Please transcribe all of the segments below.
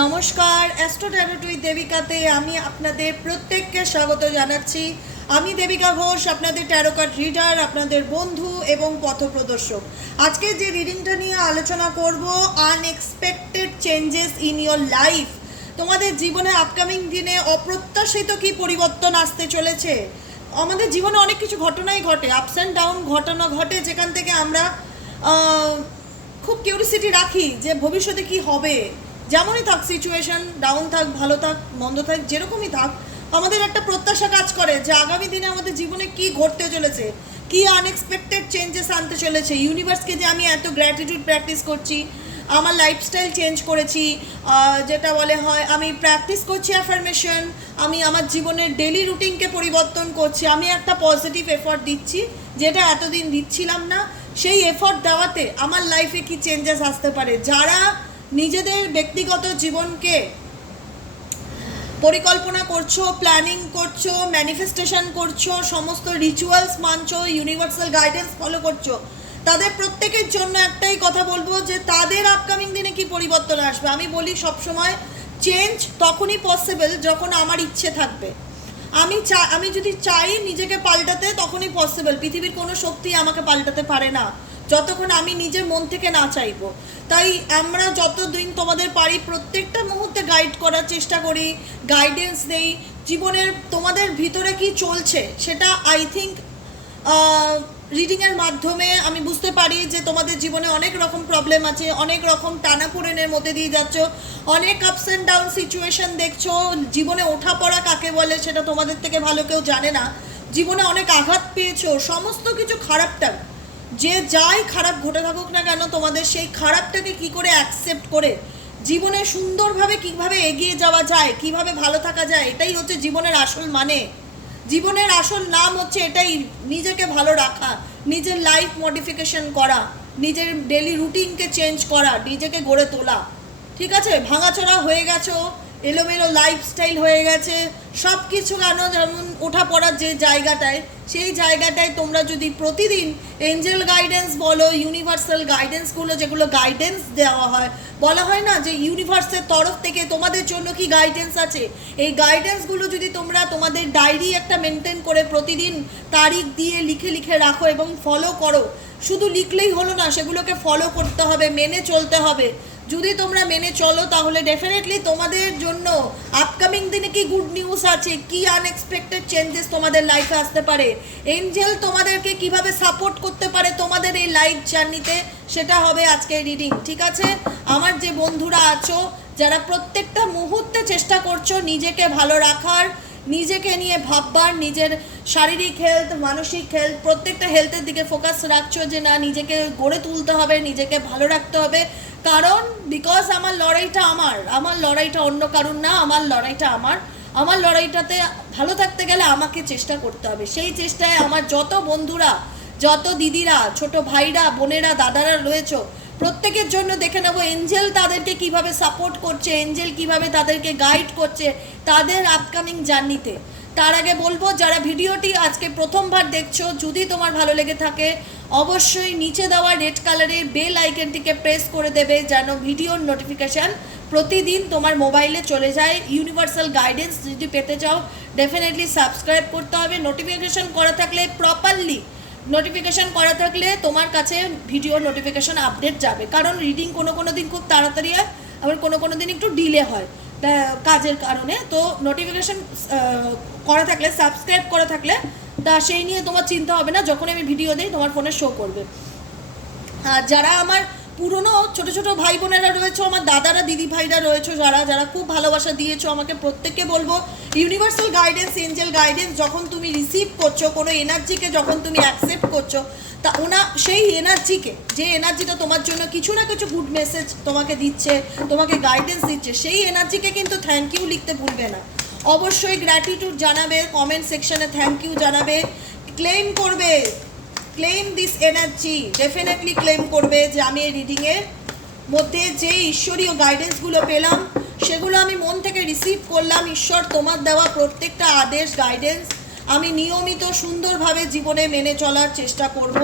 নমস্কার অ্যাস্ট্রো ট্যারোটুই দেবিকাতে আমি আপনাদের প্রত্যেককে স্বাগত জানাচ্ছি। আমি দেবিকা ঘোষ, আপনাদের ট্যারো কার্ড রিডার আপনাদের বন্ধু এবং পথপ্রদর্শক আজকে যে রিডিংটা নিয়ে আলোচনা করব unexpected changes in your life তোমাদের জীবনে আপকামিং দিনে অপ্রত্যাশিত কি পরিবর্তন আসতে চলেছে? আমাদের জীবনে অনেক কিছু ঘটনাই ঘটে আপস অ্যান্ড ডাউন ঘটনা ঘটে, যেখান থেকে আমরা খুব কিউরিসিটি রাখি যে ভবিষ্যতে কি হবে। যেমনই থাক সিচুয়েশন ডাউন থাক, ভালো থাক, মন্দ থাক, যেরকমই থাক, আমাদের একটা প্রত্যাশা কাজ করে যে আগামী দিনে আমাদের জীবনে কি ঘটতে চলেছে, কি আনএক্সপেক্টেড চেঞ্জেস আনতে চলেছে ইউনিভার্সকে যে আমি এত গ্র্যাটিটিউড প্র্যাকটিস করছি, আমার লাইফস্টাইল চেঞ্জ করেছি যেটা বলে হয়, আমি প্র্যাকটিস করছি অ্যাফার্মেশন আমি আমার জীবনের ডেলি রুটিনকে পরিবর্তন করছি, আমি একটা পজিটিভ এফর্ট দিচ্ছি, যেটা এতদিন দিচ্ছিলাম না, সেই এফর্ট দেওয়াতে আমার লাইফে কি চেঞ্জেস আসতে পারে? যারা নিজেদের ব্যক্তিগত জীবনকে পরিকল্পনা করছ প্ল্যানিং করছ ম্যানিফেস্টেশন করছ, সমস্ত রিচুয়ালস মানছো ইউনিভার্সাল গাইডেন্স ফলো করছ, তাদের প্রত্যেকের জন্য একটাই কথা বলব যে তাদের আপকামিং দিনে কি পরিবর্তন আসবে? আমি বলি সবসময় চেঞ্জ তখনই পসিবল যখন আমার ইচ্ছে থাকবে। আমি চা, আমি যদি চাই নিজেকে পাল্টাতে, তখনই পসিবল পৃথিবীর কোনো শক্তি আমাকে পাল্টাতে পারে না। যতক্ষণ আমি নিজের মন থেকে না চাইব। তাই আমরা যতদিন তোমাদের পারি প্রত্যেকটা মুহূর্তে গাইড করার চেষ্টা করি গাইডেন্স দেই। জীবনের তোমাদের ভিতরে কি চলছে সেটা আই থিঙ্ক রিডিংয়ের মাধ্যমে আমি বুঝতে পারি যে তোমাদের জীবনে অনেক রকম প্রবলেম আছে, অনেক রকম টানাপোড়েনের মধ্যে দিয়ে যাচ্ছ, অনেক আপস অ্যান্ড ডাউন সিচুয়েশন দেখছ, জীবনে ওঠা পড়া কাকে বলে সেটা তোমাদের থেকে ভালো কেউ জানে না। জীবনে অনেক আঘাত পেয়েছ, সমস্ত কিছু খারাপটা যে যাই খারাপ ঘটে থাকুক না কেন, তোমাদের সেই খারাপটাকে কি করে অ্যাকসেপ্ট করে? জীবনে সুন্দরভাবে কীভাবে এগিয়ে যাওয়া যায়, কীভাবে ভালো থাকা যায়, এটাই হচ্ছে জীবনের আসল মানে। জীবনের আসল নাম হচ্ছে এটাই, নিজেকে ভালো রাখা, নিজের লাইফ মডিফিকেশন করা, নিজের ডেলি রুটিনকে চেঞ্জ করা, নিজেকে গড়ে তোলা। ঠিক আছে? ভাঙাচোরা হয়ে গেছো এলোমেলো লাইফস্টাইল হয়ে গেছে সব কিছু কেন যেমন ওঠা পড়ার যে জায়গাটায়, সেই জায়গাটায় তোমরা যদি প্রতিদিন এঞ্জেল গাইডেন্স বলো ইউনিভার্সাল গাইডেন্সগুলো যেগুলো গাইডেন্স দেওয়া হয়, বলা হয় না যে ইউনিভার্সের তরফ থেকে তোমাদের জন্য কি গাইডেন্স আছে? এই গাইডেন্সগুলো যদি তোমরা তোমাদের ডায়েরি একটা মেনটেন করে প্রতিদিন তারিখ দিয়ে লিখে লিখে রাখো এবং ফলো করো, শুধু লিখলেই হলো না, সেগুলোকে ফলো করতে হবে, মেনে চলতে হবে। যদি তোমরা মেনে চলো, তাহলে ডেফিনেটলি তোমাদের জন্য আপকামিং দিনে কি গুড নিউজ আছে? কি আনএক্সপেক্টেড চেঞ্জেস তোমাদের লাইফে আসতে পারে? এঞ্জেল তোমাদেরকে কীভাবে সাপোর্ট করতে পারে তোমাদের এই লাইফ জার্নিতে সেটা হবে আজকে রিডিং ঠিক আছে? আমার যে বন্ধুরা আছো, যারা প্রত্যেকটা মুহূর্তে চেষ্টা করছ নিজেকে ভালো রাখার, নিজেকে নিয়ে ভাববার, নিজের শারীরিক হেলথ মানসিক হেলথ প্রত্যেকটা হেলথের দিকে ফোকাস রাখছো যে না, নিজেকে গড়ে তুলতে হবে, নিজেকে ভালো রাখতে হবে। কারণ বিকজ আমার লড়াইটা আমার আমার লড়াইটা অন্য কারণ না, আমার লড়াইটা আমার। আমার লড়াইটাতে ভালো থাকতে গেলে আমাকে চেষ্টা করতে হবে। সেই চেষ্টায় আমার যত বন্ধুরা, যত দিদিরা, ছোট ভাইরা, বোনেরা, দাদারা রয়েছে, প্রত্যেকের জন্য দেখে নেব এঞ্জেল তাদেরকে কীভাবে সাপোর্ট করছে এঞ্জেল কীভাবে তাদেরকে গাইড করছে, তাদের আপকামিং জার্নিতে তার আগে বলব, যারা ভিডিওটি আজকে প্রথমবার দেখছ, যদি তোমার ভালো লেগে থাকে, অবশ্যই নিচে দেওয়া রেড কালারের বেল আইকনটিকে প্রেস করে দেবে যেন ভিডিওর নোটিফিকেশান প্রতিদিন তোমার মোবাইলে চলে যায়। ইউনিভার্সাল গাইডেন্স যদি পেতে চাও, ডেফিনেটলি সাবস্ক্রাইব করতে হবে। নোটিফিকেশান করা থাকলে প্রপারলি, নোটিফিকেশান করা থাকলে তোমার কাছে ভিডিও নোটিফিকেশান আপডেট যাবে। কারণ রিডিং কোনো কোনো দিন খুব তাড়াতাড়ি হয়, আবার কোনো কোনো দিন একটু ডিলে হয় কাজের কারণে। তো নোটিফিকেশান করা থাকলে সাবস্ক্রাইব করা থাকলে, তা সেই নিয়ে তোমার চিন্তা হবে না যখন আমি ভিডিও দিই, তোমার ফোনে শো করবে। আর যারা আমার পুরনো ছোট ছোট ভাই বোনেরা রয়েছে, আমার দাদারা, দিদি ভাইরা রয়েছে, যারা যারা খুব ভালোবাসা দিয়েছ, আমাকে প্রত্যেককে বলব ইউনিভার্সাল গাইডেন্স এঞ্জেল গাইডেন্স যখন তুমি রিসিভ করছ, কোনো এনার্জিকে যখন তুমি অ্যাকসেপ্ট করছ, তা ওনা, সেই এনার্জিকে যে এনার্জিটা তোমার জন্য কিছু না কিছু গুড মেসেজ তোমাকে দিচ্ছে, তোমাকে গাইডেন্স দিচ্ছে, সেই এনার্জিকে কিন্তু থ্যাংক ইউ লিখতে ভুলবে না। অবশ্যই গ্র্যাটিটিউড জানাবে কমেন্ট সেকশনে থ্যাংক ইউ জানাবে ক্লেম করবে claim this energy definitely claim করবে যে আমি এই রিডিংয়ের মধ্যে যে ঈশ্বরীয় গাইডেন্সগুলো পেলাম, সেগুলো আমি মন থেকে রিসিভ করলাম। ঈশ্বর, তোমার দেওয়া প্রত্যেকটা আদেশ গাইডেন্স আমি নিয়মিত সুন্দরভাবে জীবনে মেনে চলার চেষ্টা করব।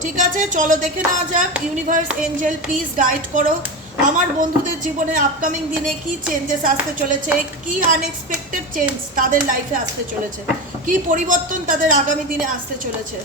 ঠিক আছে? চলো দেখে নেওয়া যাক। ইউনিভার্স এঞ্জেল প্লিজ গাইড করো। আমার বন্ধুদের জীবনে আপকামিং দিনে কি চেঞ্জেস আসতে চলেছে, কি আনএক্সপেক্টেড চেঞ্জ তাদের লাইফে আসতে চলেছে, কি পরিবর্তন তাদের আগামী দিনে আসতে চলেছে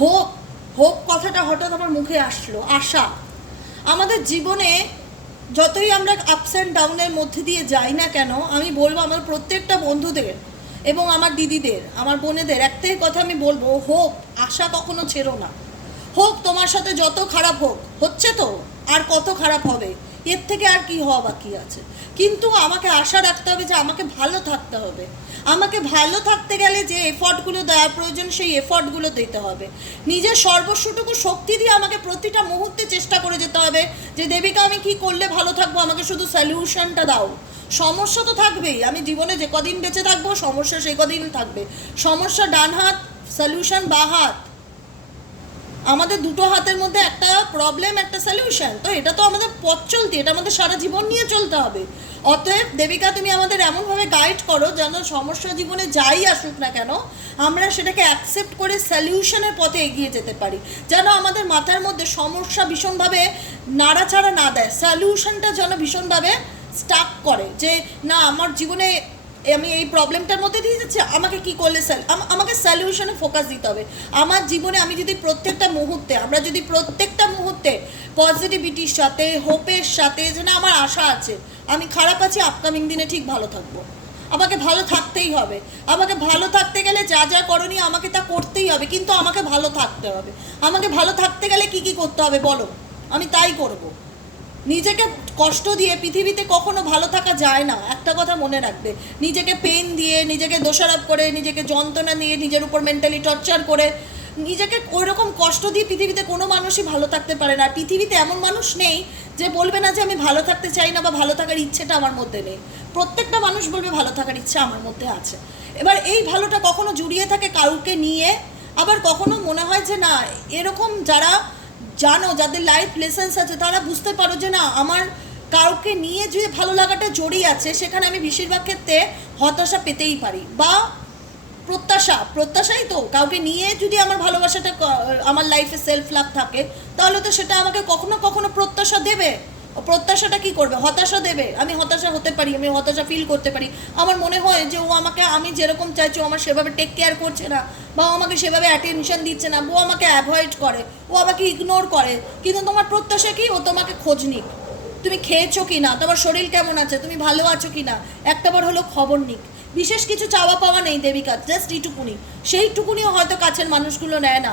হোপ হোপ কথাটা হঠাৎ আমার মুখে আসলো, আশা। আমাদের জীবনে যতই আমরা আপস অ্যান্ড ডাউনের মধ্যে দিয়ে যাই না কেন, আমি বলব আমার প্রত্যেকটা বন্ধুদের এবং আমার দিদিদের, আমার বোনেদের, একটাই কথা আমি বলব, হোক, আশা কখনো ছেড়ো না। হোক, তোমার সাথে যত খারাপ হোক, হচ্ছে তো, আর কত খারাপ হবে? এর থেকে আর কি হওয়া বাকি আছে। কিন্তু আমাকে আশা রাখতে হবে যে আমাকে ভালো থাকতে হবে। আমাকে ভালো থাকতে গেলে যে এফর্টগুলো দেওয়ার প্রয়োজন, সেই এফর্টগুলো দিতে হবে। নিজের সর্বস্বটুকু শক্তি দিয়ে আমাকে প্রতিটা মুহূর্তে চেষ্টা করে যেতে হবে যে, দেবিকা, আমি কি করলে ভালো থাকব? আমাকে শুধু সলিউশনটা দাও। সমস্যা তো থাকবেই। আমি জীবনে যে কদিন বেঁচে থাকব, সমস্যা সেই কদিন থাকবে। সমস্যা ডান হাত সলিউশন বা হাত। আমাদের দুটো হাতের মধ্যে একটা প্রবলেম একটা সলিউশন তো এটা তো আমাদের পথ চলতি, এটা আমাদের সারা জীবন নিয়ে চলতে হবে। অতএব, দেবিকা, তুমি আমাদের এমনভাবে গাইড করো যেন সমস্যা জীবনে যাই আসুক না কেন, আমরা সেটাকে অ্যাকসেপ্ট করে সলিউশনের পথে এগিয়ে যেতে পারি। যেন আমাদের মাথার মধ্যে সমস্যা ভীষণভাবে নাড়াচাড়া না দেয়। সলিউশনটা যেন ভীষণভাবে স্টাক করে যে, না, আমার জীবনে আমি এই প্রবলেমটার মধ্যে দিয়ে যাচ্ছি, আমাকে কি করলে আমাকে সলিউশনে ফোকাস দিতে হবে। আমার জীবনে আমি যদি প্রত্যেকটা মুহূর্তে, আমরা যদি প্রত্যেকটা মুহূর্তে পজিটিভিটির সাথে হোপের সাথে যেন আমার আশা আছে, আমি খারাপ আছি আপকামিং দিনে ঠিক ভালো থাকব। আমাকে ভালো থাকতেই হবে। আমাকে ভালো থাকতে গেলে যা যা করণীয় আমাকে তা করতেই হবে, কিন্তু আমাকে ভালো থাকতে হবে। আমাকে ভালো থাকতে গেলে কি কি করতে হবে বলো? আমি তাই করব। নিজেকে কষ্ট দিয়ে পৃথিবীতে কখনো ভালো থাকা যায় না। একটা কথা মনে রাখবে। নিজেকে পেন দিয়ে, নিজেকে দোষারোপ করে, নিজেকে যন্ত্রণা নিয়ে নিজের উপর মেন্টালি টর্চার করে, নিজেকে ওই রকম কষ্ট দিয়ে পৃথিবীতে কোনো মানুষই ভালো থাকতে পারে না। পৃথিবীতে এমন মানুষ নেই যে বলবে না যে আমি ভালো থাকতে চাই না বা ভালো থাকার ইচ্ছেটা আমার মধ্যে নেই। প্রত্যেকটা মানুষ বলবে ভালো থাকার ইচ্ছা আমার মধ্যে আছে। এবার এই ভালোটা কখনো জুড়িয়ে থাকে কাউকে নিয়ে, আবার কখনো মনে হয় যে না, এরকম যারা জানো, যাদের লাইফ লেসেন্স আছে, তারা বুঝতে পারো যে না, আমার কাউকে নিয়ে যে ভালো লাগাটা জড়িয়ে আছে, সেখানে আমি বেশিরভাগ ক্ষেত্রে হতাশা পেতেই পারি বা প্রত্যাশা, প্রত্যাশাই তো। কাউকে নিয়ে যদি আমার ভালোবাসাটা আমার লাইফে সেলফ লাভ থাকে, তাহলে তো সেটা আমাকে কখনো কখনো প্রত্যাশা দেবে। প্রত্যাশাটা কি করবে? হতাশা দেবে। আমি হতাশা হতে পারি, আমি হতাশা ফিল করতে পারি। আমার মনে হয় যে ও আমাকে, আমি যেরকম চাইছি, ও আমার সেভাবে টেক কেয়ার করছে না বা ও আমাকে সেভাবে অ্যাটেনশন দিচ্ছে না, ও আমাকে অ্যাভয়েড করে, ও আমাকে ইগনোর করে। কিন্তু তোমার প্রত্যাশা কি? ও তোমাকে খোঁজ নিক। তুমি খেয়েছো কি না তোমার শরীর কেমন আছে? তুমি ভালো আছো কি না একটাবার হলো খবর নিক। বিশেষ কিছু চাওয়া পাওয়া নেই দেবিকা জাস্ট এইটুকুনি। সেইটুকুনিও হয়তো কাছের মানুষগুলো নেয় না।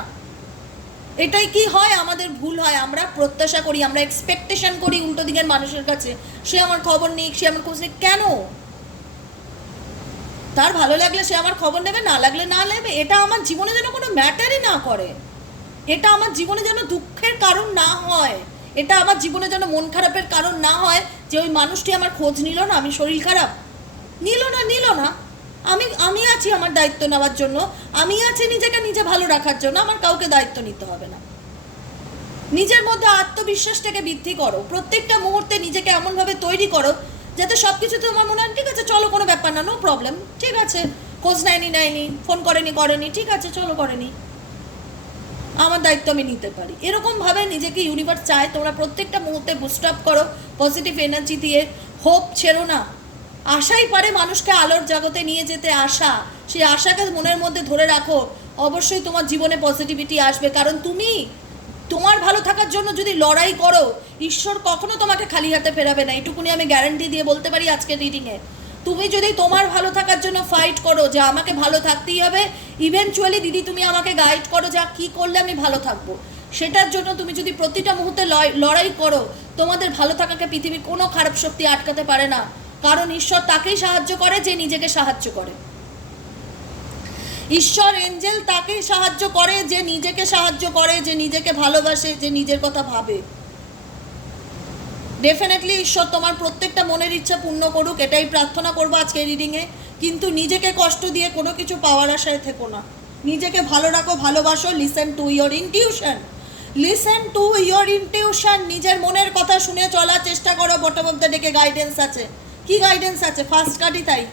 এটাই কি হয়? আমাদের ভুল হয়। আমরা প্রত্যাশা করি, আমরা এক্সপেকটেশন করি উল্টো দিকের মানুষের কাছে। সে আমার খবর নিক, সে আমার খোঁজ নিক। কেন? তার ভালো লাগলে সে আমার খবর নেবে, না লাগলে না নেবে। এটা আমার জীবনে যেন কোনো ম্যাটারই না করে। এটা আমার জীবনে যেন দুঃখের কারণ না হয়। এটা আমার জীবনে যেন মন খারাপের কারণ না হয় যে ওই মানুষটি আমার খোঁজ নিল না, আমি শরীর খারাপ। নিল না নিল না। আমি আমি আছি আমার দায়িত্ব নেওয়ার জন্য। আমি আছি নিজেকে নিজে ভালো রাখার জন্য। আমার কাউকে দায়িত্ব নিতে হবে না। নিজের মধ্যে আত্মবিশ্বাসটাকে বৃদ্ধি করো। প্রত্যেকটা মুহূর্তে নিজেকে এমনভাবে তৈরি করো যাতে সব কিছু তোমার মনে হয়, ঠিক আছে, চলো, কোনো ব্যাপার না নো প্রবলেম ঠিক আছে। খোঁজ নেয়নি নেয়নি ফোন করেনি করেনি, ঠিক আছে, চলো, করেনি। আমার দায়িত্ব আমি নিতে পারি। এরকমভাবে নিজেকে ইউনিভার্স চায়, তোমরা প্রত্যেকটা মুহূর্তে বুস্ট আপ করো পজিটিভ এনার্জি দিয়ে। হোপ ছেড়ো না। আশাই পারে মানুষকে আলোর জগতে নিয়ে যেতে আশা। সেই আশাকে মনের মধ্যে ধরে রাখো। অবশ্যই তোমার জীবনে পজিটিভিটি আসবে। কারণ তুমি, তোমার ভালো থাকার জন্য যদি লড়াই করো, ঈশ্বর কখনো তোমাকে খালি হাতে ফেরাবে না। এটুকুনি আমি গ্যারান্টি দিয়ে বলতে পারি আজকের রিডিংয়ে তুমি যদি তোমার ভালো থাকার জন্য ফাইট করো যে আমাকে ভালো থাকতেই হবে ইভেনচুয়ালি দিদি তুমি আমাকে গাইড করো যা কি করলে আমি ভালো থাকব। সেটার জন্য তুমি যদি প্রতিটা মুহূর্তে লড়াই করো, তোমাদের ভালো থাকাকে পৃথিবীর কোনো খারাপ শক্তি আটকাতে পারে না। কারণ ঈশ্বর তাকেই সাহায্য করে যে নিজেকে সাহায্য করে। ঈশ্বর এঞ্জেল তাকেই সাহায্য করে যে নিজেকে সাহায্য করে, যে নিজেকে ভালোবাসে, যে নিজের কথা ভাবে। ডেফিনেটলি ঈশ্বর, তোমার প্রত্যেকটা মনের ইচ্ছা পূর্ণ করুক, এটাই প্রার্থনা করব আজকে রিডিংয়ে কিন্তু নিজেকে কষ্ট দিয়ে কোনো কিছু পাওয়ার আশায় থেকো না। নিজেকে ভালো রাখো, ভালোবাসো listen to your intuition listen to your intuition নিজের মনের কথা শুনে চলার চেষ্টা করো বটম অফ দ্য ডেকে গাইডেন্স আছে। কি গাইডেন্স আছে? ফার্স্ট কার্ডই তাই।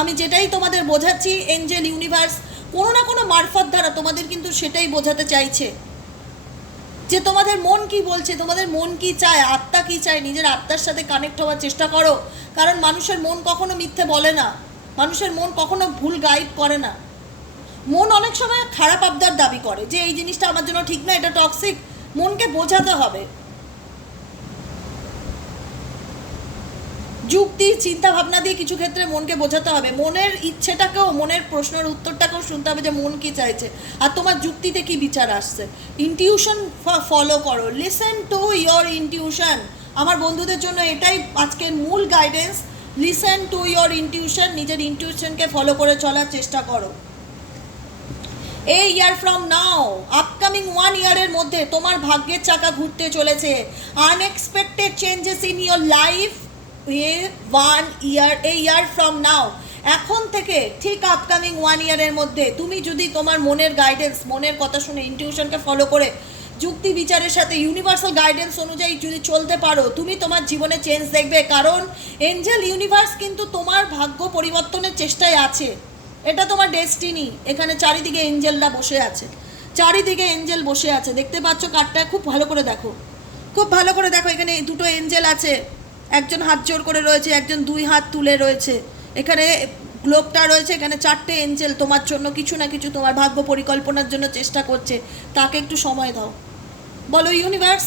আমি যেটাই তোমাদের বোঝাচ্ছি এঞ্জেল ইউনিভার্স কোনো না কোনো মারফত দ্বারা তোমাদের কিন্তু সেটাই বোঝাতে চাইছে। যে তোমাদের মন কি বলছে, তোমাদের মন কি চায়, আত্মা কি চায়, নিজের আত্মার সাথে কানেক্ট হওয়ার চেষ্টা করো। কারণ মানুষের মন কখনো মিথ্যে বলে না। মানুষের মন কখনো ভুল গাইড করে না। মন অনেক সময় খারাপ আবদার দাবি করে যে, এই জিনিসটা আমার জন্য ঠিক না, এটা টক্সিক মনকে বোঝাতে হবে। যুক্তি চিন্তা ভাবনা দিয়ে কিছু ক্ষেত্রে মনকে বোঝাতে হবে। মনের ইচ্ছেটাকেও, মনের প্রশ্নের উত্তরটাকেও শুনতে হবে যে মন কি চাইছে। আর তোমার যুক্তিতে কি বিচার আসছে? ইনটিউশন ফলো করো। লিসেন টু ইয়োর ইনটিউশন আমার বন্ধুদের জন্য এটাই আজকের মূল guidance listen to your intuition নিজের ইনটিউশনকে ফলো করে চলার চেষ্টা করো। এই year from now upcoming one ইয়ারের মধ্যে তোমার ভাগ্যের চাকা ঘুরতে চলেছে। Unexpected changes in your life a one year a year from now এখন থেকে ঠিক আপকামিং ওয়ান ইয়ারের মধ্যে তুমি যদি তোমার মনের গাইডেন্স মনের কথা শুনে ইনটিউশনকে ফলো করে যুক্তি বিচারের সাথে ইউনিভার্সাল গাইডেন্স অনুযায়ী যদি চলতে পারো, তুমি তোমার জীবনে চেঞ্জ দেখবে। কারণ এঞ্জেল ইউনিভার্স কিন্তু তোমার ভাগ্য পরিবর্তনের চেষ্টায় আছে। এটা তোমার ডেস্টিনি এখানে চারিদিকে এঞ্জেলরা বসে আছে। চারিদিকে এঞ্জেল বসে আছে। দেখতে পাচ্ছ কার্ডটা খুব ভালো করে দেখো। খুব ভালো করে দেখো, এখানে দুটো এঞ্জেল আছে। একজন হাত জোর করে রয়েছে, একজন দুই হাত তুলে রয়েছে। এখানে গ্লোবটা রয়েছে, এখানে চারটে এঞ্জেল তোমার জন্য কিছু না কিছু, তোমার ভাগ্য পরিকল্পনার জন্য চেষ্টা করছে। তাকে একটু সময় দাও। বলো ইউনিভার্স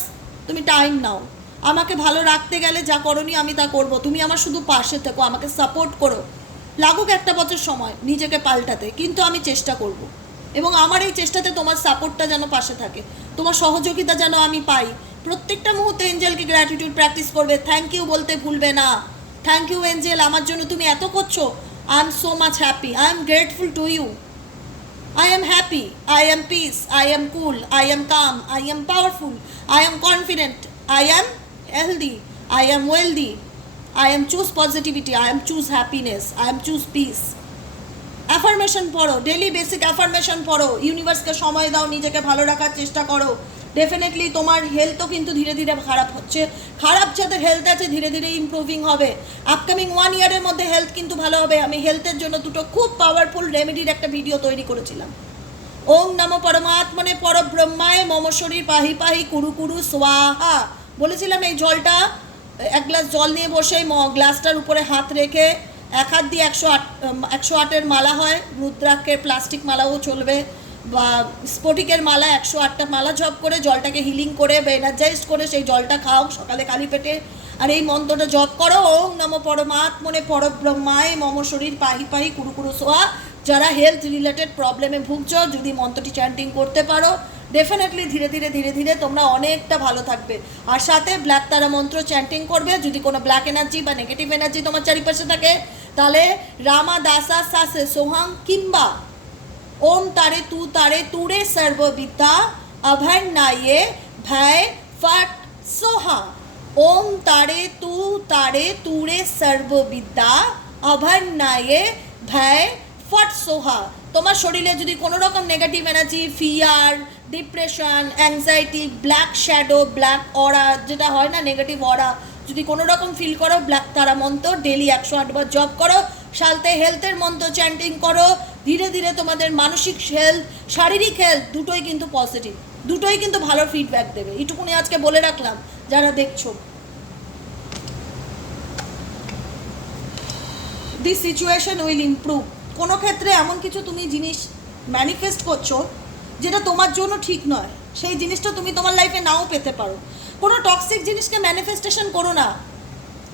তুমি টাইম নাও। আমাকে ভালো রাখতে গেলে যা করনি আমি তা করব। তুমি আমার শুধু পাশে থেকো, আমাকে সাপোর্ট করো। লাগুক একটা বছর সময় নিজেকে পাল্টাতে, কিন্তু আমি চেষ্টা করব। এবং আমার এই চেষ্টাতে তোমার সাপোর্টটা যেন পাশে থাকে। তোমার সহযোগিতা যেন আমি পাই। প্রত্যেকটা মুহূর্তে এঞ্জেলকে গ্র্যাটিটিউড প্র্যাকটিস করবে থ্যাংক ইউ বলতে ভুলবে না থ্যাংক ইউ এঞ্জেল আমার জন্য তুমি এত করছ I am so much happy I am grateful to you I am happy, I am peace, I am cool, I am calm, I am powerful, I am confident, I am healthy, I am wealthy, I am choose positivity, I am choose happiness, I am choose peace. Affirmation পড়ো daily basic affirmation পড়ো ইউনিভার্সকে সময় দাও নিজেকে ভালো রাখার চেষ্টা করো ডেফিনেটলি তোমার হেলথও কিন্তু ধীরে ধীরে খারাপ হচ্ছে। খারাপ যাদের হেলথ আছে ধীরে ধীরে ইমপ্রুভিং হবে। আপকামিং ওয়ান ইয়ারের মধ্যে হেলথ কিন্তু ভালো হবে। আমি হেলথের জন্য দুটো খুব পাওয়ারফুল রেমেডির একটা ভিডিও তৈরি করেছিলাম। ওম নম পরমাত্মনে পরব্রহ্মায় মম শরীর পাহি পাহি কুরু কুরু সোয়াহা বলেছিলাম এই জলটা, এক গ্লাস জল নিয়ে বসে গ্লাসটার উপরে হাত রেখে এক হাত দিয়ে একশো আট, একশো আটের মালা হয়। রুদ্রাক্ষের প্লাস্টিক মালাও চলবে। স্ফটিকের মালা, একশো আটটা মালা জপ করে জলটাকে হিলিং করে, বা এনার্জাইজ করে সেই জলটা খাও, সকালে খালি পেটে। আর এই মন্ত্রটা জপ করো, ওম নম পরমাত্মনে পরব্রহ্মায় মম শরীর পাহি পাহি কুরু কুরু সোয়া। যারা হেলথ রিলেটেড প্রবলেমে ভুগছ, যদি মন্ত্রটি চ্যান্টিং করতে পারো ডেফিনেটলি ধীরে ধীরে ধীরে ধীরে তোমরা অনেকটা ভালো থাকবে। আর সাথে ব্ল্যাক তারা মন্ত্র চ্যান্টিং করবে, যদি কোনো ব্ল্যাক এনার্জি বা নেগেটিভ এনার্জি তোমার চারিপাশে থাকে, তাহলে রামা দাসা সাসে সোহাং কিংবা ওম તારે তু તારે তুরে સર્વ વિદ્યા અભર્ણાયે ભય ફટ સોહા ઓમ તારે તું તારે તુરે સર્વ વિદ્યા અભર્ણાયે ভয় ফট সোহা। তোমার শরীরে যদি কোনো রকম negative energy fear depression anxiety black shadow black aura যেটা হয় না নেগেটিভ অরা যদি কোনো রকম ফিল করো ব্ল্যাক তারা মন্ত্র ডেলি একশো আটবার জব করো সালতে হেলথের মন্ত্র চ্যান্টিং করো ধীরে ধীরে তোমাদের মানসিক হেলথ শারীরিক হেলথ দুটোই কিন্তু পজিটিভ দুটোই কিন্তু ভালো ফিডব্যাক দেবে। এটুকুনি আজকে বলে রাখলাম, যারা দেখছ। দিস সিচুয়েশন উইল ইমপ্রুভ কোনো ক্ষেত্রে এমন কিছু তুমি জিনিস ম্যানিফেস্ট করছ, যেটা তোমার জন্য ঠিক নয়। সেই জিনিসটা তুমি তোমার লাইফে নাও পেতে পারো। কোনো টক্সিক জিনিসকে ম্যানিফেস্টেশন করো না।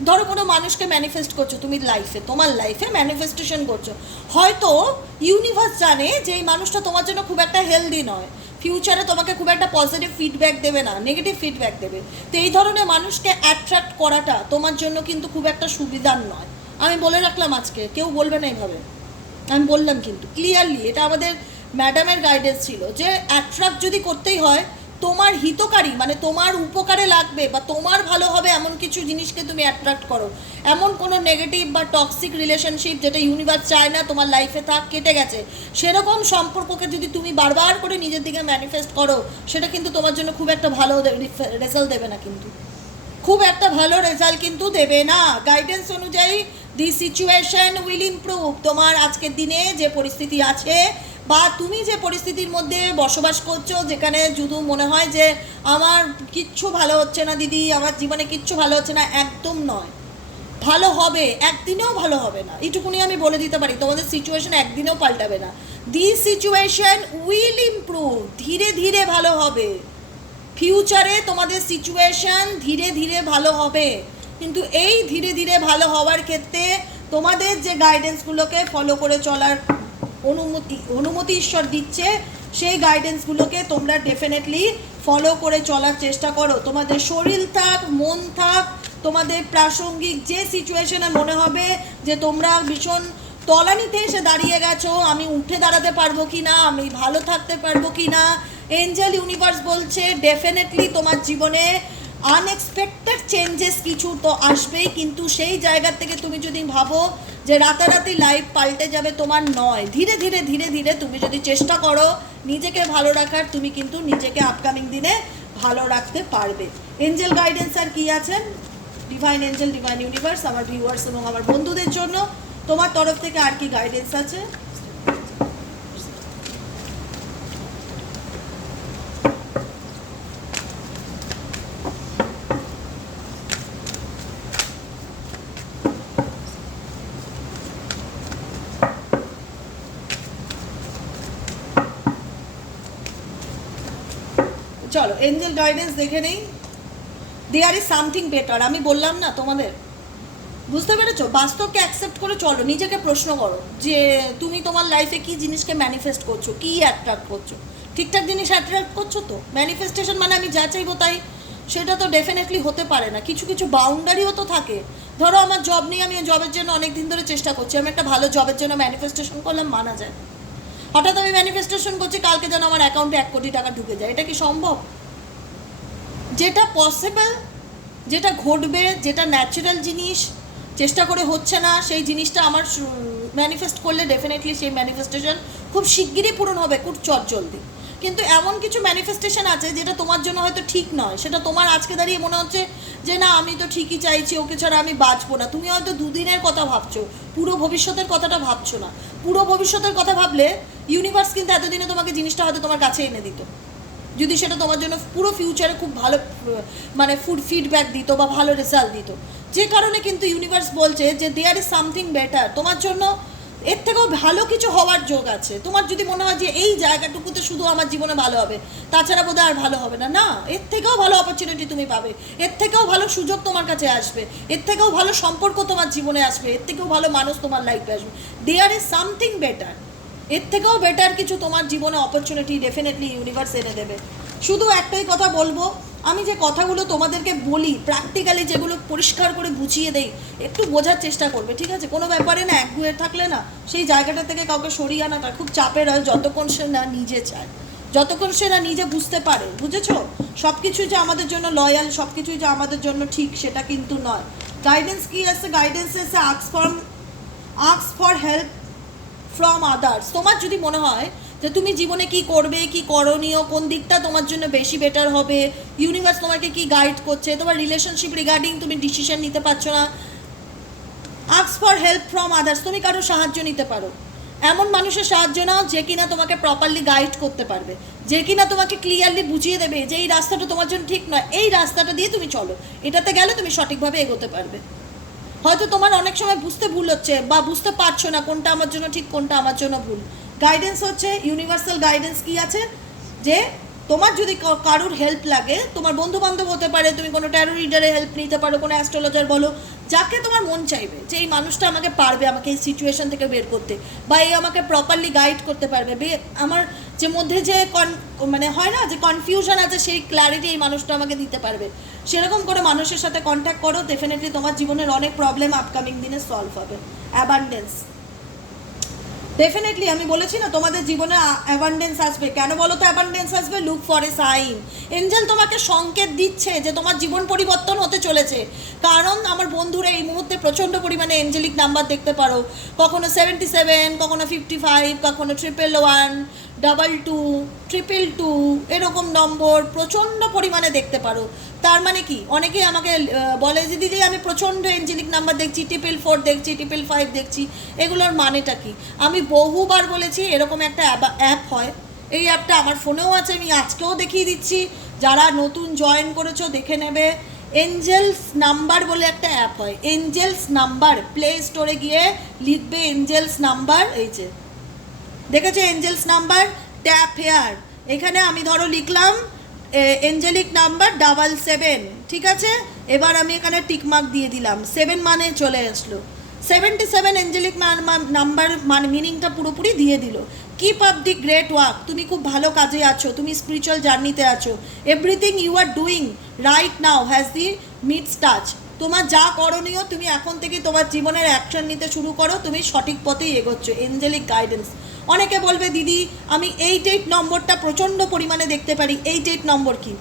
ধরো কোনো মানুষকে ম্যানিফেস্ট করছ, তুমি লাইফে তোমার লাইফে ম্যানিফেস্টেশন করছ। হয়তো ইউনিভার্স জানে যে এই মানুষটা তোমার জন্য খুব একটা হেলদি নয়। ফিউচারে তোমাকে খুব একটা পজিটিভ ফিডব্যাক দেবে না নেগেটিভ ফিডব্যাক দেবে। তো এই ধরনের মানুষকে অ্যাট্রাক্ট করাটা তোমার জন্য কিন্তু খুব একটা সুবিধার নয়। আমি বলে রাখলাম আজকে, কেউ বলবে না এইভাবে আমি বললাম কিন্তু ক্লিয়ারলি এটা আমাদের ম্যাডামের গাইডেন্স ছিল যে অ্যাট্রাক্ট যদি করতেই হয় তোমার হিতকারী মানে তোমার উপকারে লাগবে বা তোমার ভালো হবে এমন কিছু জিনিসকে তুমি অ্যাট্রাক্ট করো। এমন কোনো নেগেটিভ বা টক্সিক রিলেশনশিপ যেটা ইউনিভার্স চায় না, তোমার লাইফে থাক, কেটে গেছে। সেরকম সম্পর্ককে যদি তুমি বারবার করে নিজের দিকে ম্যানিফেস্ট করো, সেটা কিন্তু তোমার জন্য খুব একটা ভালো রেজাল্ট দেবে না কিন্তু। খুব একটা ভালো রেজাল্ট কিন্তু দেবে না। গাইডেন্স অনুযায়ী দি সিচুয়েশন উইল ইমপ্রুভ তোমার আজকের দিনে যে পরিস্থিতি আছে বা তুমি যে পরিস্থিতির মধ্যে বসবাস করছ, যেখানে শুধু মনে হয় যে আমার কিচ্ছু ভালো হচ্ছে না দিদি, আমার জীবনে কিচ্ছু ভালো হচ্ছে না, একদম নয়। ভালো হবে, একদিনেও ভালো হবে না। এইটুকুনি আমি বলে দিতে পারি, তোমাদের সিচুয়েশন একদিনেও পাল্টাবে না। দি সিচুয়েশন উইল ইমপ্রুভ ধীরে ধীরে ভালো হবে। ফিউচারে তোমাদের সিচুয়েশন ধীরে ধীরে ভালো হবে। কিন্তু এই ধীরে ধীরে ভালো হওয়ার ক্ষেত্রে তোমাদের যে গাইডেন্সগুলোকে ফলো করে চলার অনুমতি অনুমতি ঈশ্বর দিচ্ছে, সেই গাইডেন্সগুলোকে তোমরা ডেফিনেটলি ফলো করে চলার চেষ্টা করো। তোমাদের শরীর থাক, মন থাক, তোমাদের প্রাসঙ্গিক যে সিচুয়েশনে মনে হবে যে তোমরা ভীষণ তলানিতে এসে দাঁড়িয়ে গেছো, আমি উঠে দাঁড়াতে পারব কি না আমি ভালো থাকতে পারব কি না এঞ্জেল ইউনিভার্স বলছে ডেফিনেটলি তোমার জীবনে আনএক্সপেক্টেড চেঞ্জেস কিছু তো আসবেই, কিন্তু সেই জায়গা থেকে তুমি যদি ভাবো যে রাতারাতি লাইফ পাল্টে যাবে তোমার নয়, ধীরে ধীরে ধীরে ধীরে তুমি যদি চেষ্টা করো নিজেকে ভালো রাখার, তুমি কিন্তু নিজেকে আপকামিং দিনে ভালো রাখতে পারবে। এঞ্জেল গাইডেন্স আর কি আছেন? ডিভাইন এঞ্জেল ডিভাইন ইউনিভার্স আমার ভিউয়ার্স এবং আমার বন্ধুদের জন্য তোমার তরফ থেকে আর কি গাইডেন্স আছে? চলো এঞ্জেল গাইডেন্স দেখে নেই? দেয়ার ইজ সামথিং বেটার আমি বললাম না তোমাদের। বুঝতে পেরেছ? বাস্তবকে অ্যাকসেপ্ট করে চলো, নিজেকে প্রশ্ন করো যে তুমি তোমার লাইফে কি জিনিসকে ম্যানিফেস্ট করছ, কি অ্যাট্রাক্ট করছ? ঠিকঠাক জিনিস অ্যাট্রাক্ট করছ তো? ম্যানিফেস্টেশন মানে আমি যা চাইব তাই, সেটা তো ডেফিনেটলি হতে পারে না। কিছু কিছু বাউন্ডারিও তো থাকে। ধরো আমার জব নিয়ে আমি জবের জন্য অনেক দিন ধরে চেষ্টা করছি, আমি একটা ভালো জবের জন্য ম্যানিফেস্টেশন করলাম, মানা যায়। হঠাৎ আমি ম্যানিফেস্টেশন করছি, কালকে যেন আমার অ্যাকাউন্টে এক কোটি টাকা ঢুকে যায়। এটা কি সম্ভব? যেটা পসিবল যেটা ঘটবে, যেটা ন্যাচারাল জিনিস, চেষ্টা করে হচ্ছে না, সেই জিনিসটা আমার ম্যানিফেস্ট করলে ডেফিনেটলি সেই ম্যানিফেস্টেশন খুব শিগগিরই পূরণ হবে খুব চট জলদি। কিন্তু এমন কিছু ম্যানিফেস্টেশন আছে যেটা তোমার জন্য হয়তো ঠিক নয়। সেটা তোমার আজকে দাঁড়িয়ে মনে হচ্ছে যে, না, আমি তো ঠিকই চাইছি, ওকে ছাড়া আমি বাঁচবো না। তুমি হয়তো দুদিনের কথা ভাবছ, পুরো ভবিষ্যতের কথাটা ভাবছ না। পুরো ভবিষ্যতের কথা ভাবলে ইউনিভার্স কিন্তু এতদিনে তোমাকে জিনিসটা হয়তো তোমার কাছে এনে দিত। যদি সেটা তোমার জন্য পুরো ফিউচারে খুব ভালো মানে ফুড ফিডব্যাক দিত বা ভালো রেজাল্ট দিত। যে কারণে কিন্তু ইউনিভার্স বলছে যে দেয়ার ইজ সামথিং বেটার তোমার জন্য এর থেকেও ভালো কিছু হওয়ার যোগ আছে। তোমার যদি মনে হয় যে এই জায়গাটুকুতে শুধু আমার জীবনে ভালো হবে, তাছাড়া বোধহয় আর ভালো হবে না। না, এর থেকেও ভালো অপরচুনিটি তুমি পাবে। এর থেকেও ভালো সুযোগ তোমার কাছে আসবে। এর থেকেও ভালো সম্পর্ক তোমার জীবনে আসবে। এর থেকেও ভালো মানুষ তোমার লাইফে আসবে। দেয়ার ইজ সামথিং বেটার এর থেকেও বেটার কিছু তোমার জীবনে অপরচুনিটি ডেফিনেটলি ইউনিভার্স এনে দেবে। শুধু একটাই কথা বলব, আমি যে কথাগুলো তোমাদেরকে বলি প্র্যাকটিক্যালি যেগুলো পরিষ্কার করে বুঝিয়ে দেই, একটু বোঝার চেষ্টা করবে, ঠিক আছে? কোনো ব্যাপারে না একগুয়ে থাকলে না, সেই জায়গাটা থেকে কাউকে সরিয়ে আনাটা খুব চাপের হয়, যতক্ষণ সে না নিজে চায়। যতক্ষণ সে না নিজে বুঝতে পারে, বুঝেছ? সব কিছু যে আমাদের জন্য লয়াল সব কিছুই যে আমাদের জন্য ঠিক, সেটা কিন্তু নয়। গাইডেন্স কি আছে? গাইডেন্স এসে asks for asks for help from others তোমার যদি মনে হয় যে তুমি জীবনে কি করবে, কি করণীয়, কোন দিকটা তোমার জন্য বেশি বেটার হবে ইউনিভার্স তোমাকে কি গাইড করছে, তোমার রিলেশনশিপ রিগার্ডিং তুমি ডিসিশন নিতে পারছ না আক্স ফর হেল্প ফ্রম আদার্স তুমি কারও সাহায্য নিতে পারো। এমন মানুষের সাহায্য নাও যে কিনা তোমাকে প্রপারলি গাইড করতে পারবে, যে কিনা তোমাকে ক্লিয়ারলি বুঝিয়ে দেবে যে এই রাস্তাটা তোমার জন্য ঠিক নয়, এই রাস্তাটা দিয়ে তুমি চলো, এটাতে গেলে তুমি সঠিকভাবে এগোতে পারবে। হয়তো তোমার অনেক সময় বুঝতে ভুল হচ্ছে বা বুঝতে পারছ না কোনটা আমার জন্য ঠিক, কোনটা আমার জন্য ভুল। গাইডেন্স হচ্ছে ইউনিভার্সাল গাইডেন্স কি আছে? যে তোমার যদি কারোর হেল্প লাগে, তোমার বন্ধু বান্ধব হতে পারে, তুমি কোনো ট্যারো রিডারের হেল্প নিতে পারো, কোনো অ্যাস্ট্রোলজার বলো, যাকে তোমার মন চাইবে, যে এই মানুষটা আমাকে পারবে, আমাকে এই সিচুয়েশন থেকে বের করতে, বা এই আমাকে প্রপারলি গাইড করতে পারবে, বে- আমার যে মধ্যে যে কন মানে হয় না, যে কনফিউশন আছে, সেই ক্ল্যারিটি এই মানুষটা আমাকে দিতে পারবে। সেরকম করে মানুষের সাথে কন্ট্যাক্ট করো ডেফিনেটলি তোমার জীবনের অনেক প্রবলেম আপকামিং দিনে সলভ হবে। অ্যাবান্ডেন্স ডেফিনেটলি আমি বলেছি না, তোমাদের জীবনে অ্যাবান্ডেন্স আসবে। কেন বলো তো অ্যাবান্ডেন্স আসবে? Look for a sign angel তোমাকে সংকেত দিচ্ছে যে তোমার জীবন পরিবর্তন হতে চলেছে। কারণ আমার বন্ধুরা এই মুহূর্তে প্রচণ্ড পরিমাণে এঞ্জেলিক নাম্বার দেখতে পারো। কখনো সেভেন্টি সেভেন কখনো ফিফটি ফাইভ কখনো triple one double two triple two এরকম নম্বর প্রচণ্ড পরিমাণে দেখতে পারো। তার মানে কি? অনেকেই আমাকে বলে যে দিদি আমি প্রচণ্ড এঞ্জেলিক নাম্বার দেখছি ট্রিপল ফোর দেখছি ট্রিপল ফাইভ দেখছি, এগুলোর মানেটা কি? আমি বহুবার বলেছি, এরকম একটা অ্যাপ হয়। এই অ্যাপটা আমার ফোনেও আছে, আমি আজকেও দেখিয়ে দিচ্ছি। যারা নতুন জয়েন করেছ, দেখে নেবে। এঞ্জেলস নাম্বার বলে একটা অ্যাপ হয়। এঞ্জেলস নাম্বার প্লে স্টোরে গিয়ে লিখবে এঞ্জেলস নাম্বার এই যে। দেখেছ এঞ্জেলস নাম্বার ট্যাপ হেয়ার এখানে আমি ধরো লিখলাম এঞ্জেলিক নাম্বার ডাবল সেভেন ঠিক আছে? এবার আমি এখানে টিকমার্ক দিয়ে দিলাম। সেভেন মানে চলে আসলো। সেভেন্টি সেভেন এঞ্জেলিক নাম্বার মানে মিনিংটা পুরোপুরি দিয়ে দিল। Keep up the great work তুমি খুব ভালো কাজে আছো। তুমি স্পিরিচুয়াল জার্নিতে আছো। Everything you are doing right now has the Midas touch তোমার যা করণীয়, তুমি এখন থেকে তোমার জীবনের অ্যাকশন নিতে শুরু করো। তুমি সঠিক পথেই এগোচ্ছ। এঞ্জেলিক গাইডেন্স অনেকে বলবে, দিদি, আমি এইট এইট নম্বরটা প্রচণ্ড পরিমাণে দেখতে পারি। এইট এইট নম্বর কি?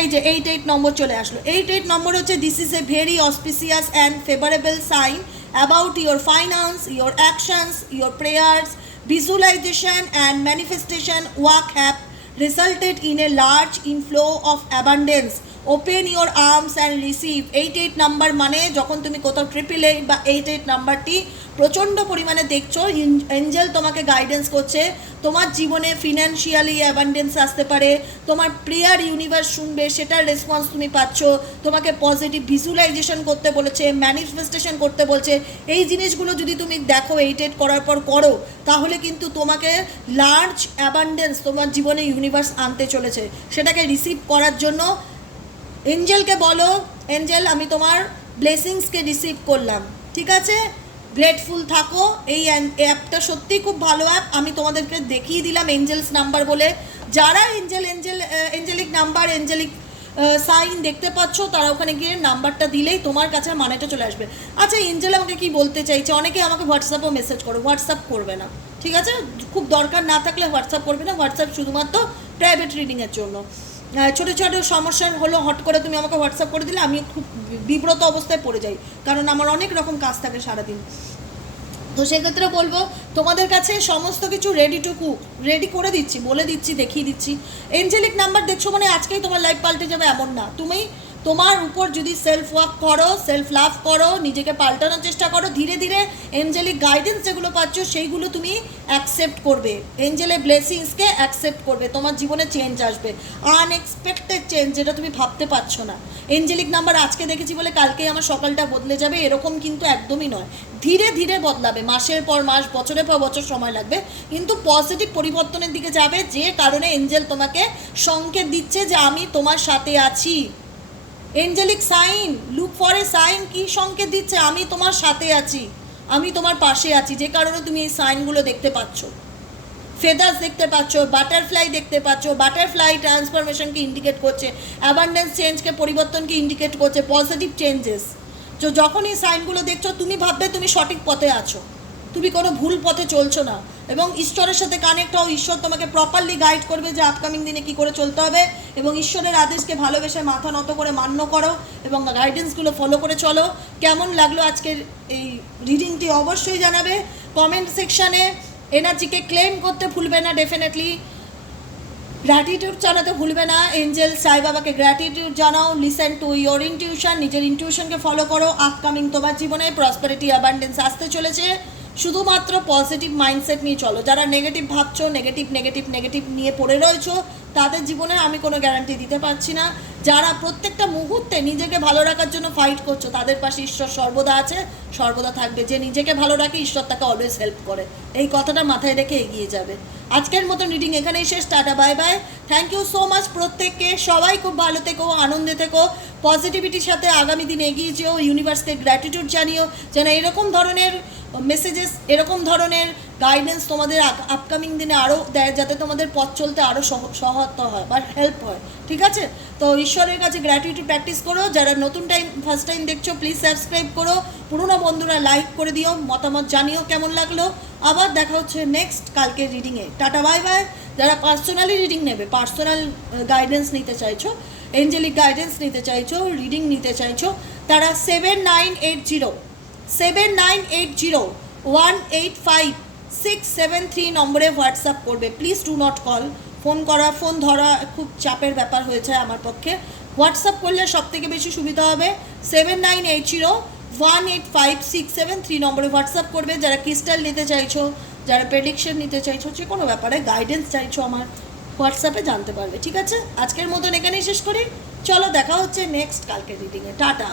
এই যে এইট এইট নম্বর চলে আসলো। এইট এইট নম্বর হচ্ছে this is a very auspicious and favourable sign about your finance your actions your prayers visualization and manifestation work have resulted in a large inflow of abundance. Open your arms and receive eight eight number মানে যখন তুমি কোথাও triple eight বা eight eight নাম্বারটি প্রচণ্ড পরিমাণে দেখছ Angel তোমাকে গাইডেন্স করছে, তোমার জীবনে ফিনান্সিয়ালি অ্যাবান্ডেন্স আসতে পারে, তোমার প্রেয়ার ইউনিভার্স শুনবে, সেটার রেসপন্স তুমি পাচ্ছ, তোমাকে পজিটিভ ভিজুয়ালাইজেশন করতে বলেছে ম্যানিফেস্টেশন করতে বলছে। এই জিনিসগুলো যদি তুমি দেখো এইট এইট করার পর করো, তাহলে কিন্তু তোমাকে লার্জ অ্যাবান্ডেন্স তোমার জীবনে ইউনিভার্স আনতে চলেছে। সেটাকে রিসিভ করার জন্য এঞ্জেলকে বলো, এঞ্জেল, আমি তোমার ব্লেসিংসকে রিসিভ করলাম, ঠিক আছে? গ্রেটফুল থাকো, এই অ্যাপটা সত্যিই খুব ভালো অ্যাপ আমি তোমাদেরকে দেখিয়ে দিলাম এঞ্জেলস নাম্বার বলে। যারা angel angel angelic number angelic sign দেখতে পাচ্ছ, তারা ওখানে গিয়ে নাম্বারটা দিলেই তোমার কাছে মানেটা চলে আসবে। আচ্ছা এঞ্জেল আমাকে কি বলতে চাইছে? অনেকে আমাকে হোয়াটসঅ্যাপেও মেসেজ করো হোয়াটসঅ্যাপ করবে না, ঠিক আছে? খুব দরকার না থাকলে হোয়াটসঅ্যাপ করবে না হোয়াটসঅ্যাপ শুধুমাত্র প্রাইভেট রিডিংয়ের জন্য। ছোটো ছোটো সমস্যা হলো, হট করে তুমি আমাকে হোয়াটসঅ্যাপ করে দিলে, আমি খুব বিব্রত অবস্থায় পড়ে যাই, কারণ আমার অনেক রকম কাজ থাকে সারাদিন। তো সেক্ষেত্রে বলব, তোমাদের কাছে সমস্ত কিছু রেডি টু কুক রেডি করে দিচ্ছি, বলে দিচ্ছি, দেখিয়ে দিচ্ছি। এঞ্জেলিক নাম্বার দেখছ মানে আজকেই তোমার লাইফ পাল্টে যাবে, এমন না। তুমি তোমার উপর যদি সেলফ ওয়ার্ক করো সেলফ লাভ করো, নিজেকে পাল্টানোর চেষ্টা করো, ধীরে ধীরে এঞ্জেলিক গাইডেন্স যেগুলো পাচ্ছ, সেইগুলো তুমি অ্যাকসেপ্ট করবে। এঞ্জেলের ব্লেসিংসকে অ্যাকসেপ্ট করবে। তোমার জীবনে চেঞ্জ আসবে। আনএক্সপেক্টেড চেঞ্জ যেটা তুমি ভাবতে পারছ না। এঞ্জেলিক নাম্বার আজকে দেখেছি বলে কালকেই আমার সকালটা বদলে যাবে, এরকম কিন্তু একদমই নয়। ধীরে ধীরে বদলাবে। মাসের পর মাস, বছরের পর বছর সময় লাগবে। কিন্তু পজিটিভ পরিবর্তনের দিকে যাবে, যে কারণে এঞ্জেল তোমাকে সংকেত দিচ্ছে যে আমি তোমার সাথে আছি। Angelic sign look for a sign কি সংকেত দিচ্ছে? আমি তোমার সাথে আছি। আমি তোমার পাশে আছি। যে কারণে তুমি এই সাইনগুলো দেখতে পাচ্ছ। ফেদার্স দেখতে পাচ্ছ বাটারফ্লাই দেখতে পাচ্ছ বাটারফ্লাই ট্রান্সফরমেশনকে ইন্ডিকেট করছে অ্যাবান্ডেন্স চেঞ্জকে পরিবর্তনকে ইন্ডিকেট করছে পজিটিভ চেঞ্জেস তো যখন এই সাইনগুলো দেখছ, তুমি ভাববে তুমি সঠিক পথে আছো। তুমি কোনো ভুল পথে চলছো না। এবং ঈশ্বরের সাথে কানেক্ট হও। ঈশ্বর তোমাকে প্রপারলি গাইড করবে যে আপকামিং দিনে কি করে চলতে হবে। এবং ঈশ্বরের আদেশকে ভালোবেসে মাথা নত করে মান্য করো এবং গাইডেন্সগুলো ফলো করে চলো। কেমন লাগল আজকের এই রিডিংটি অবশ্যই জানাবে। কমেন্ট সেকশানে এনার্জিকে ক্লেম করতে ভুলবে না ডেফিনেটলি গ্র্যাটিটিউড জানাতে ভুলবে না। এঞ্জেল সাই বাবাকে গ্র্যাটিটিউড জানাও। লিসেন টু ইয়োর ইনটিউশন নিজের ইনটিউশনকে ফলো করো। আপকামিং তোমার জীবনে প্রসপারিটি অ্যাবান্ডেন্স আসতে চলেছে। শুধুমাত্র পজিটিভ মাইন্ডসেট নিয়ে চলো। যারা নেগেটিভ ভাবছ নেগেটিভ নেগেটিভ নেগেটিভ নিয়ে পড়ে রয়েছো, তাদের জীবনে আমি কোনো গ্যারান্টি দিতে পারছি না। যারা প্রত্যেকটা মুহূর্তে নিজেকে ভালো রাখার জন্য ফাইট করছ, তাদের পাশে ঈশ্বর সর্বদা আছে, সর্বদা থাকবে। যে নিজেকে ভালো রাখে, ঈশ্বর তাকে অলওয়েজ হেল্প করে। এই কথাটা মাথায় রেখে এগিয়ে যাবে। আজকের মতো রিডিং এখানেই শেষ। Tata bye bye thank you so much প্রত্যেককে। সবাই খুব ভালো থেকো, আনন্দে থেকো। পজিটিভিটির সাথে আগামী দিন এগিয়ে যেও। ইউনিভার্সকে গ্র্যাটিটিউড জানিও। যেন এরকম ধরনের মেসেজেস এরকম ধরনের গাইডেন্স তোমাদের আপকামিং দিনে আরও দেয় যাতে তোমাদের পথ চলতে আরও সহায়তা হয় বা হেল্প হয়, ঠিক আছে? তো ঈশ্বরের কাছে গ্র্যাটিটিউড প্র্যাকটিস করো, যারা নতুন টাইম ফার্স্ট টাইম দেখছ প্লিজ সাবস্ক্রাইব করো, পুরোনো বন্ধুরা লাইক করে দিও, মতামত জানিও কেমন লাগল। আবার দেখা হচ্ছে নেক্সট কালকে রিডিংয়ে টাটা বাই বাই যারা পার্সোনালি রিডিং নেবে পার্সোনাল গাইডেন্স নিতে চাইছো এঞ্জেলিক গাইডেন্স নিতে চাইছো রিডিং নিতে চাইছো, তারা seven nine eight zero seven nine eight zero one eight five six seven three নম্বরে হোয়াটসঅ্যাপ করবে। Please do not call phone করা, ফোন ধরা খুব চাপের ব্যাপার হয়েছে আমার পক্ষে। হোয়াটসঅ্যাপ করলে সব থেকে বেশি সুবিধা হবে। Seven nine eight zero one eight five six seven three নম্বরে হোয়াটসঅ্যাপ করবে। যারা ক্রিস্টাল নিতে চাইছো, যারা প্রেডিকশন নিতে চাইছো, যে কোনো ব্যাপারে গাইডেন্স চাইছো আমার হোয়াটসঅ্যাপে জানতে পারবে। ঠিক আছে? আজকের মতন এখানেই শেষ করি। চলো দেখা হচ্ছে নেক্সট কালকে রিডিংয়ে টাটা।